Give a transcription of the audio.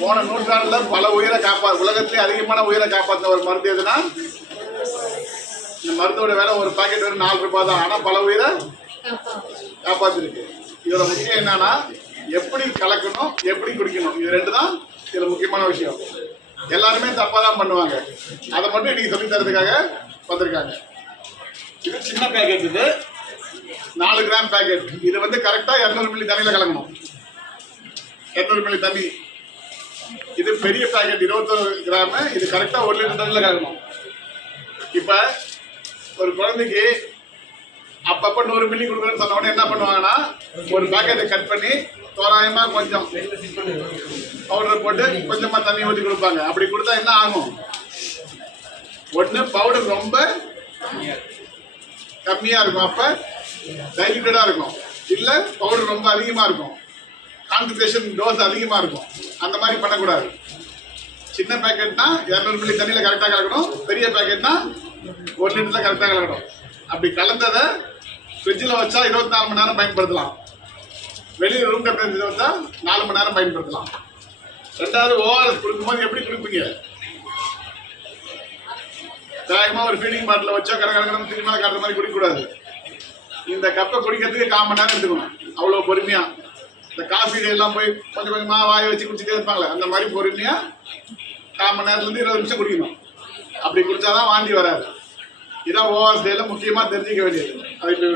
போன நூற்றாண்டுல பல உயிரை காப்பா உலகத்திலே அதிகமான உயிரை காப்பாற்ற ஒரு மருந்து எதுனா? இந்த மருந்தோட வேலை ஒரு பாக்கெட் வரும் நாலு ரூபாய் தான். ஆனா பல உயிரை காப்பாத்திருக்கு. இதோட முக்கியம் என்னன்னா எப்படி கலக்கணும் எப்படி குடிக்கணும். இது ரெண்டு தான் இதுல முக்கியமான விஷயம். எல்லாருமே தப்பா தான் பண்ணுவாங்க. அதை மட்டும் இன்னைக்கு சொல்லி தரதுக்காக வந்திருக்காங்க. இது சின்ன பேக்கெட் இது. நாலு கிராம் பேக்கெட் இது வந்து கரெக்டா இரநூறு மில்லி தண்ணியில கலக்கணும். இரநூறு மில்லி தண்ணி. இது பெரிய பேக்கெட் இருபத்தொரு கிராம் இது கரெக்டாக ஒரு லிட்டர் தண்ணியில் கலக்கணும் இப்போ ஒரு குழந்தைக்கு அப்பப்போ நூறு மில்லி கொடுக்குறேன்னு சொன்ன உடனே என்ன பண்ணுவாங்கன்னா ஒரு பேக்கெட்டை கட் பண்ணி தோராயமாக கொஞ்சம் பவுடர் போட்டு கொஞ்சமாக தண்ணி ஊற்றி கொடுப்பாங்க. அப்படி கொடுத்தா என்ன ஆகும்? ஒன்று பவுடர் ரொம்ப கம்மியாக இருக்கும். அப்போ டைல்யூட்டடா இருக்கும். இல்லை பவுடர் ரொம்ப அதிகமாக இருக்கும். கான்சன்ட்ரேஷன் டோஸ் அதிகமாக இருக்கும். அந்த மாதிரி பண்ணக்கூடாது. சின்ன பேக்கெட்னா இரநூறு மில்லி தண்ணியில் கரெக்டாக கலக்கணும். பெரிய பேக்கெட்னா ஒரு லிட்டர்ல கரெக்டாக கலக்கணும். அப்படி கலந்ததை ஃப்ரிட்ஜில் வச்சா இருபத்தி நாலு மணி நேரம் பயன்படுத்தலாம். வெளியில் ரூம் டெம்பரேச்சர் வச்சா நாலு மணி நேரம் பயன்படுத்தலாம். ரெண்டாவது ஓஆர்எஸ் கொடுக்கும்போது எப்படி கொடுப்பீங்க? வேகமாக ஒரு ஃபீடிங் பாட்டில் வச்சா கடை கடை திரும்ப காட்டுற மாதிரி குடிக்கக்கூடாது. இந்த கப்பை குடிக்கிறதுக்கு கால் மணி நேரம் எடுத்துக்கணும். அவ்வளோ பொறுமையாக இந்த காஃபி எல்லாம் போய் கொஞ்சம் கொஞ்சமாக வாயை வச்சு குடிச்சிட்டே இருப்பாங்களே அந்த மாதிரி பொறுமையா கால் மணி நேரத்துல இருந்து இருபது நிமிஷம் குடிக்கணும். அப்படி குடிச்சாதான் வாந்தி வராது. இதான் ஓஆர்எஸ் டேல முக்கியமா தெரிஞ்சுக்க வேண்டியது. அது